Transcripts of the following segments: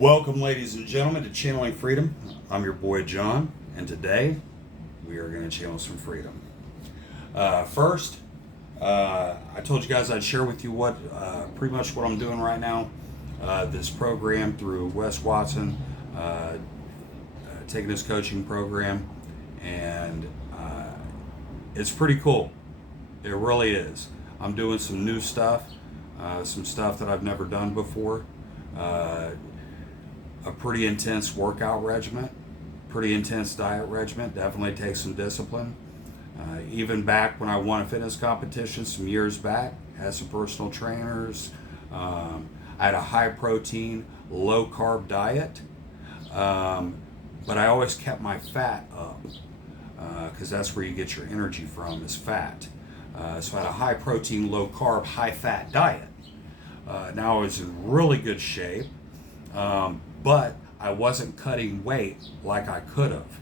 Welcome, ladies and gentlemen, to Channeling Freedom. I'm your boy John, and today we are going to channel some freedom. First, I told you guys I'd share with you pretty much what I'm doing right now. This program through Wes Watson, taking this coaching program, and it's pretty cool. It really is. I'm doing some new stuff, some stuff that I've never done before. A pretty intense workout regimen, pretty intense diet regimen. Definitely takes some discipline. Even back when I won a fitness competition some years back, had some personal trainers. I had a high protein, low carb diet, but I always kept my fat up because that's where you get your energy from, is fat. So I had a high protein, low carb, high fat diet. Now I was in really good shape. But I wasn't cutting weight like I could have.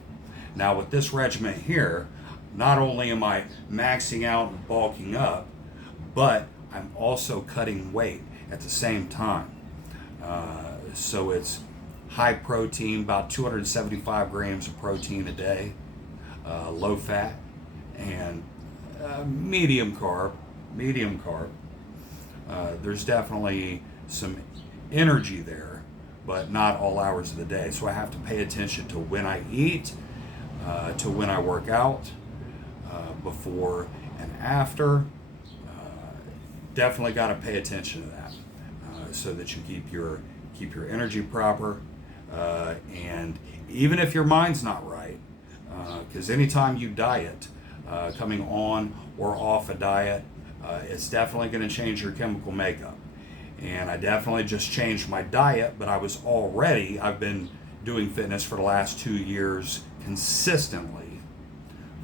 Now with this regimen here, not only am I maxing out and bulking up, but I'm also cutting weight at the same time. So it's high protein, about 275 grams of protein a day, low fat, and medium carb. There's definitely some energy there, but not all hours of the day. So I have to pay attention to when I eat, to when I work out, before and after. Definitely got to pay attention to that, so that you keep your energy proper, and even if your mind's not right, because anytime you diet, coming on or off a diet, it's definitely going to change your chemical makeup. And I definitely just changed my diet, but I've been doing fitness for the last 2 years consistently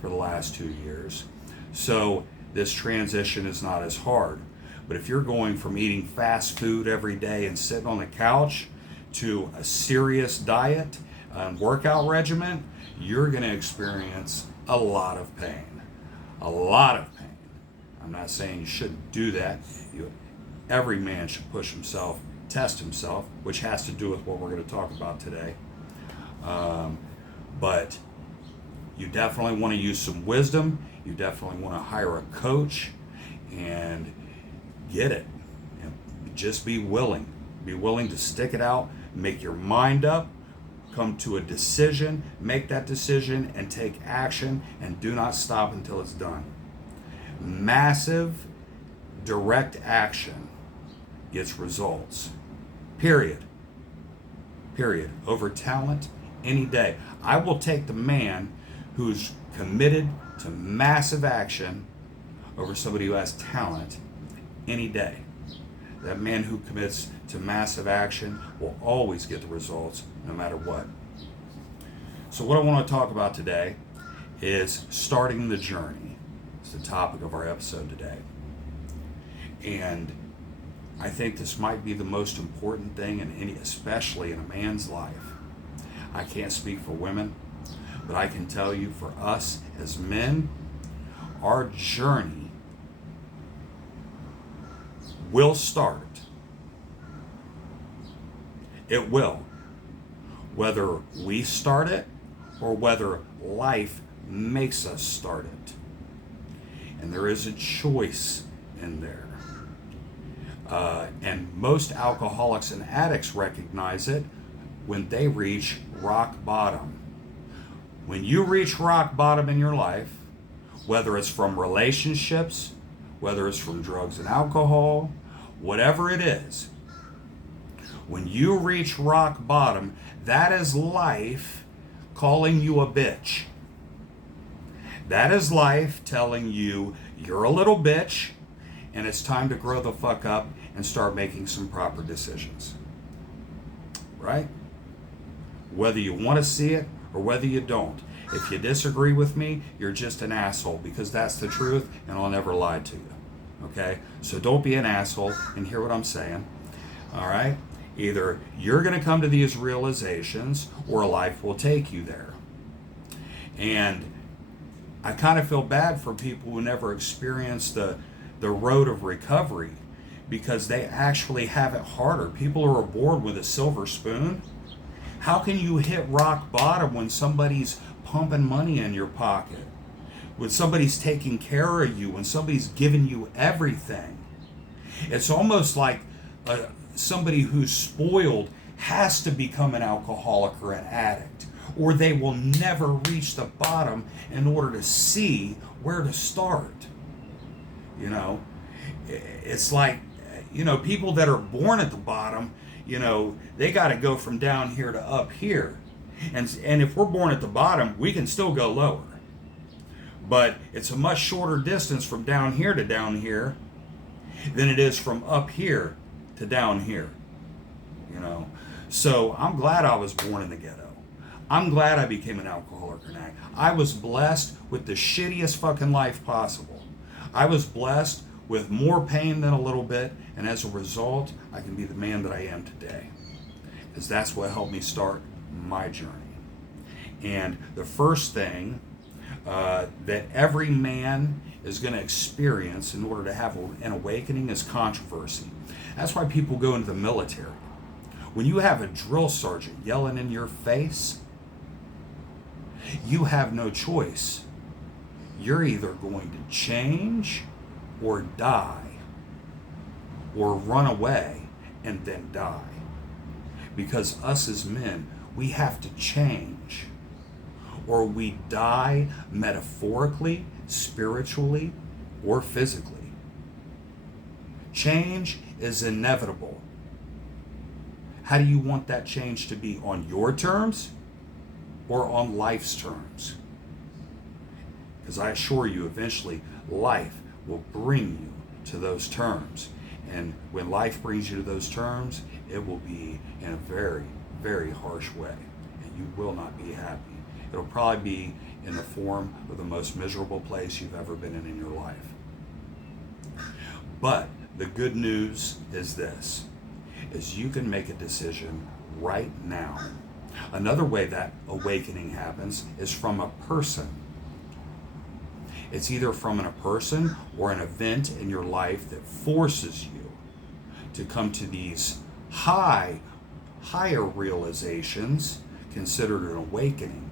for the last 2 years. So this transition is not as hard. But if you're going from eating fast food every day and sitting on the couch to a serious diet and workout regimen, you're going to experience a lot of pain. A lot of pain. I'm not saying you shouldn't do that. Every man should push himself, test himself, which has to do with what we're going to talk about today. But you definitely want to use some wisdom. You definitely want to hire a coach and get it. Just be willing. Be willing to stick it out, make your mind up, come to a decision, make that decision, and take action, and do not stop until it's done. Massive, direct action gets results. Period. Over talent any day. I will take the man who's committed to massive action over somebody who has talent any day. That man who commits to massive action will always get the results no matter what. So what I want to talk about today is starting the journey. It's the topic of our episode today. And I think this might be the most important thing especially in a man's life. I can't speak for women, but I can tell you for us as men, our journey will start. It will. Whether we start it or whether life makes us start it. And there is a choice in there. And most alcoholics and addicts recognize it when they reach rock bottom. When you reach rock bottom in your life, whether it's from relationships, whether it's from drugs and alcohol, whatever it is, when you reach rock bottom, that is life calling you a bitch. That is life telling you you're a little bitch, and it's time to grow the fuck up and start making some proper decisions. Right? Whether you want to see it or whether you don't. If you disagree with me, you're just an asshole, because that's the truth and I'll never lie to you. Okay? So don't be an asshole and hear what I'm saying. All right? Either you're going to come to these realizations or life will take you there. And I kind of feel bad for people who never experience the road of recovery, because they actually have it harder. People are born with a silver spoon. How can you hit rock bottom when somebody's pumping money in your pocket? When somebody's taking care of you, when somebody's giving you everything? It's almost like somebody who's spoiled has to become an alcoholic or an addict, or they will never reach the bottom in order to see where to start. You know, it's like, people that are born at the bottom, they got to go from down here to up here. And if we're born at the bottom, we can still go lower. But it's a much shorter distance from down here to down here than it is from up here to down here. So I'm glad I was born in the ghetto. I'm glad I became an alcoholic or an addict. I was blessed with the shittiest fucking life possible. I was blessed with more pain than a little bit, and as a result, I can be the man that I am today. Because that's what helped me start my journey. And the first thing that every man is going to experience in order to have an awakening is controversy. That's why people go into the military. When you have a drill sergeant yelling in your face, you have no choice. You're either going to change or die, or run away and then die. Because us as men, we have to change, or we die metaphorically, spiritually, or physically. Change is inevitable. How do you want that change to be? On your terms or on life's terms? Because I assure you, eventually, life will bring you to those terms. And when life brings you to those terms, it will be in a very, very harsh way. And you will not be happy. It'll probably be in the form of the most miserable place you've ever been in your life. But the good news is this, is you can make a decision right now. Another way that awakening happens is from a person. It's either from a person or an event in your life that forces you to come to these higher realizations, considered an awakening,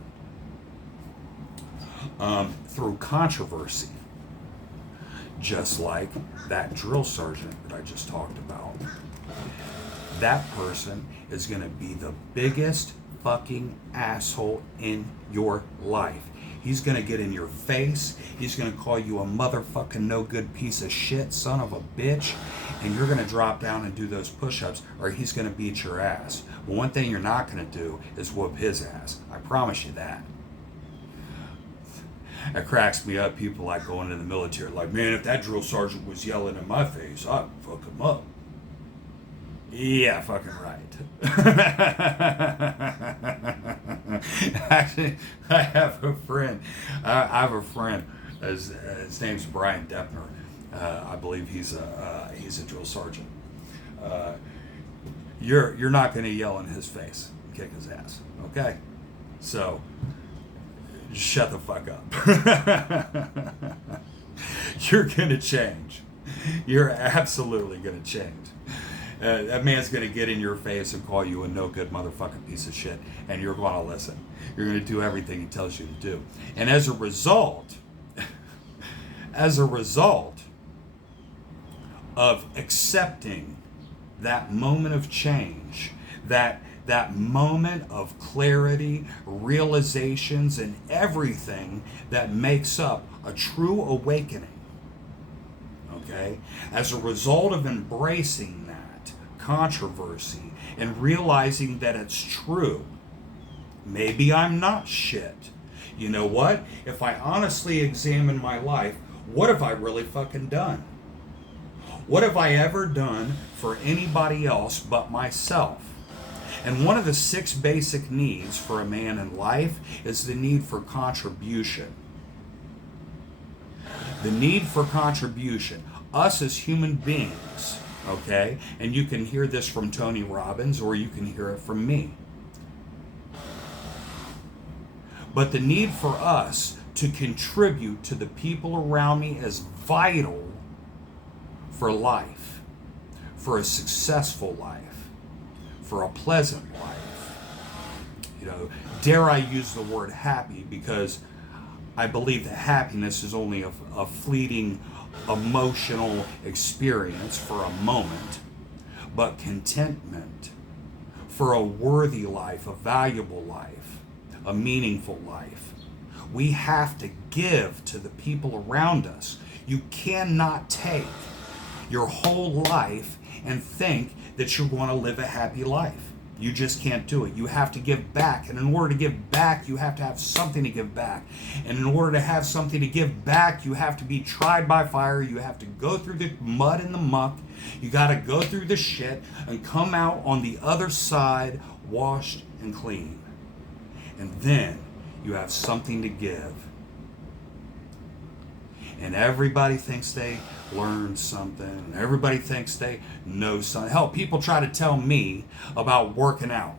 through controversy. Just like that drill sergeant that I just talked about. That person is going to be the biggest fucking asshole in your life. He's going to get in your face. He's going to call you a motherfucking no good piece of shit, son of a bitch. And you're going to drop down and do those push-ups, or he's going to beat your ass. But one thing you're not going to do is whoop his ass. I promise you that. It cracks me up. People like going into the military, like, man, if that drill sergeant was yelling in my face, I'd fuck him up. Yeah, fucking right. Actually, I have a friend. His name's Brian Deppner. I believe he's a drill sergeant. You're not going to yell in his face and kick his ass, okay? So shut the fuck up. You're going to change. You're absolutely going to change. That man's going to get in your face and call you a no good motherfucking piece of shit, and you're going to listen. You're going to do everything he tells you to do. And as a result of accepting that moment of change, that moment of clarity, realizations, and everything that makes up a true awakening, okay? As a result of embracing that controversy and realizing that it's true, maybe I'm not shit. You know what? If I honestly examine my life, what have I really fucking done? What have I ever done for anybody else but myself? And one of the 6 basic needs for a man in life is the need for contribution. The need for contribution. Us as human beings, okay? And you can hear this from Tony Robbins, or you can hear it from me. But the need for us to contribute to the people around me is vital for life. for a successful life, for a pleasant life. Dare I use the word happy, because I believe that happiness is only a fleeting emotional experience for a moment, but contentment for a worthy life, a valuable life, a meaningful life. We have to give to the people around us. You cannot take your whole life and think that you're going to live a happy life. You just can't do it. You have to give back. And in order to give back, you have to have something to give back. And in order to have something to give back, you have to be tried by fire. You have to go through the mud and the muck. You got to go through the shit and come out on the other side washed and clean. And then you have something to give. And everybody thinks they learned something, and everybody thinks they know something. Hell, people try to tell me about working out,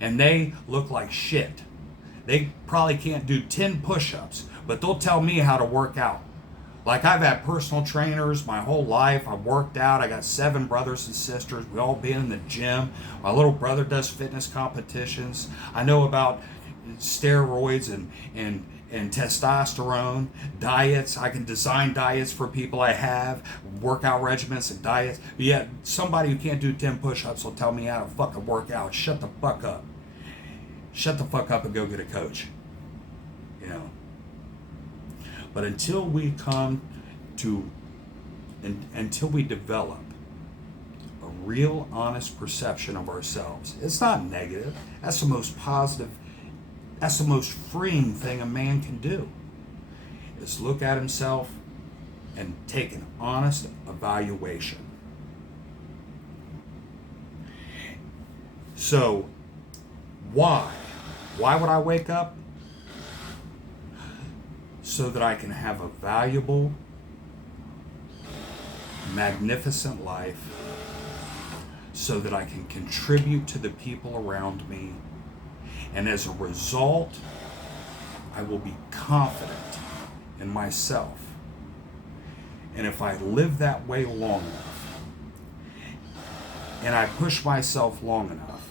and they look like shit. They probably can't do 10 push-ups, but they'll tell me how to work out. Like, I've had personal trainers my whole life. I've worked out. I got 7 brothers and sisters. We all been in the gym. My little brother does fitness competitions. I know about steroids and testosterone, diets. I can design diets for people I have, workout regimens and diets. But yet, somebody who can't do 10 push-ups will tell me how to fucking work out. Shut the fuck up. Shut the fuck up and go get a coach. But until we until we develop a real honest perception of ourselves, it's not negative. That's the most positive, that's the most freeing thing a man can do, is look at himself and take an honest evaluation. So, why? Why would I wake up? So that I can have a valuable, magnificent life, so that I can contribute to the people around me. And as a result, I will be confident in myself. And if I live that way long enough, and I push myself long enough,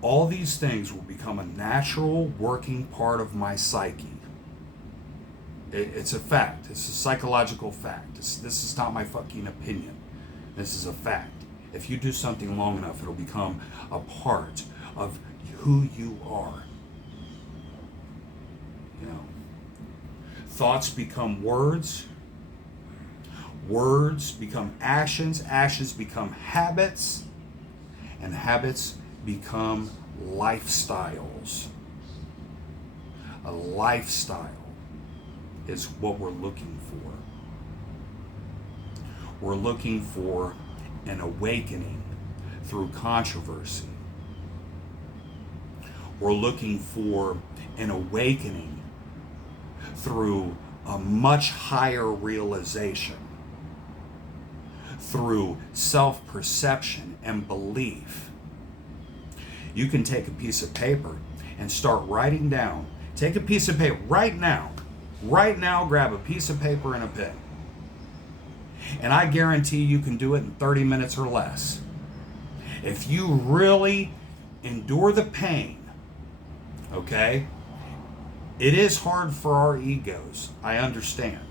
all these things will become a natural working part of my psyche. It's a fact. It's a psychological fact. This is not my fucking opinion. This is a fact. If you do something long enough, it'll become a part of who you are. Thoughts become words. Words become actions. Actions become habits. And habits become lifestyles. A lifestyle is what we're looking for. We're looking for an awakening through controversy. We're looking for an awakening through a much higher realization, through self-perception and belief. You can take a piece of paper and start writing down. Take a piece of paper right now, grab a piece of paper and a pen. And I guarantee you can do it in 30 minutes or less. If you really endure the pain, okay? It is hard for our egos, I understand.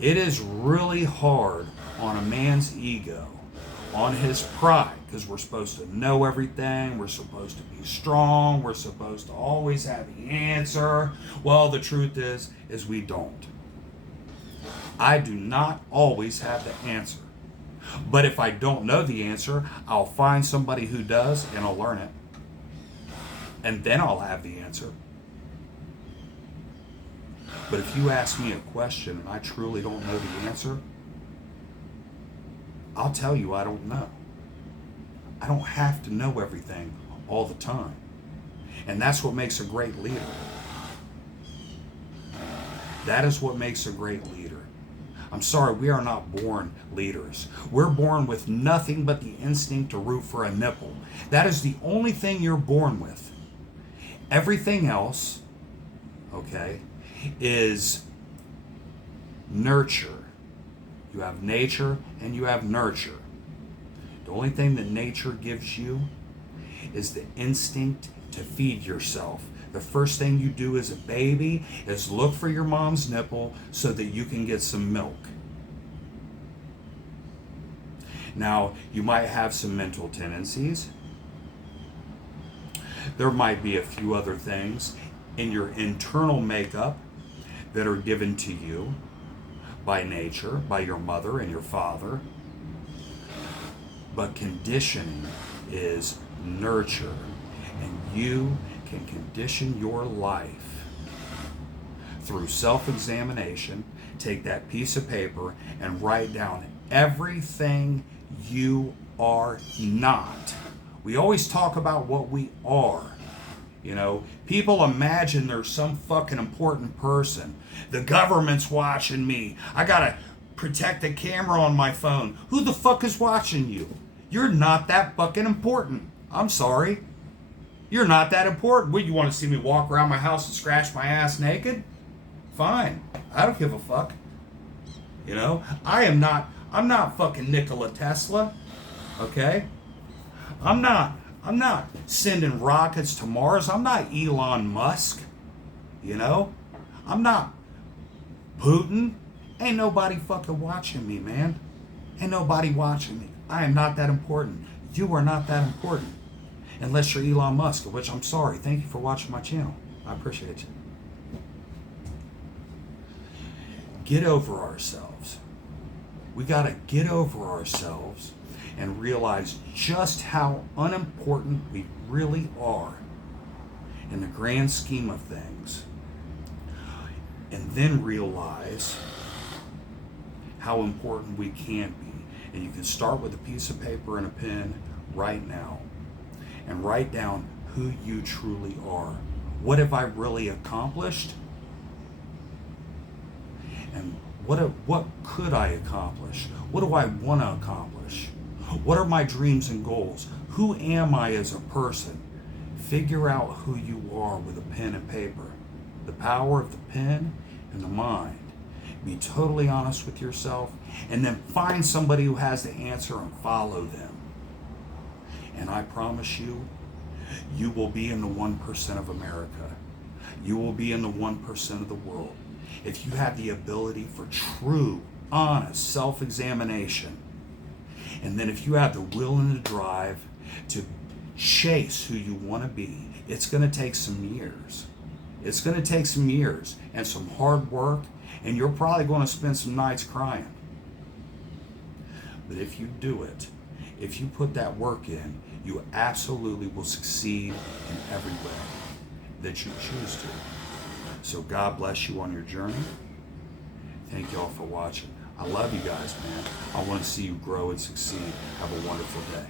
It is really hard on a man's ego, on his pride, because we're supposed to know everything, we're supposed to be strong, we're supposed to always have the answer. Well, the truth is we don't. I do not always have the answer. But if I don't know the answer, I'll find somebody who does and I'll learn it. And then I'll have the answer. But if you ask me a question and I truly don't know the answer, I'll tell you I don't know. I don't have to know everything all the time. And that's what makes a great leader. That is what makes a great leader. I'm sorry, we are not born leaders. We're born with nothing but the instinct to root for a nipple. That is the only thing you're born with. Everything else, okay, is nurture, You have nature and you have nurture. The only thing that nature gives you is the instinct to feed yourself. The first thing you do as a baby is look for your mom's nipple so that you can get some milk. Now, you might have some mental tendencies. There might be a few other things in your internal makeup that are given to you by nature, by your mother and your father. But conditioning is nurture, and you can condition your life through self-examination. Take that piece of paper and write down everything you are not. We always talk about what we are. You know, people imagine there's some fucking important person. The government's watching me. I gotta protect the camera on my phone. Who the fuck is watching you? You're not that fucking important. I'm sorry. You're not that important. What, you want to see me walk around my house and scratch my ass naked? Fine. I don't give a fuck. You know, I'm not fucking Nikola Tesla. Okay? I'm not sending rockets to Mars. I'm not Elon Musk. You know? I'm not Putin. Ain't nobody fucking watching me, man. Ain't nobody watching me. I am not that important. You are not that important. Unless you're Elon Musk, which I'm sorry. Thank you for watching my channel. I appreciate you. Get over ourselves. We gotta get over ourselves and realize just how unimportant we really are in the grand scheme of things. And then realize how important we can be. And you can start with a piece of paper and a pen right now and write down who you truly are. What have I really accomplished? And what could I accomplish? What do I want to accomplish? What are my dreams and goals? Who am I as a person? Figure out who you are with a pen and paper. The power of the pen and the mind. Be totally honest with yourself, and then find somebody who has the answer and follow them. And I promise you, you will be in the 1% of America. You will be in the 1% of the world. If you have the ability for true, honest self-examination, and then if you have the will and the drive to chase who you want to be, it's going to take some years. It's going to take some years and some hard work, and you're probably going to spend some nights crying. But if you do it, if you put that work in, you absolutely will succeed in every way that you choose to. So God bless you on your journey. Thank you all for watching. I love you guys, man. I want to see you grow and succeed. Have a wonderful day.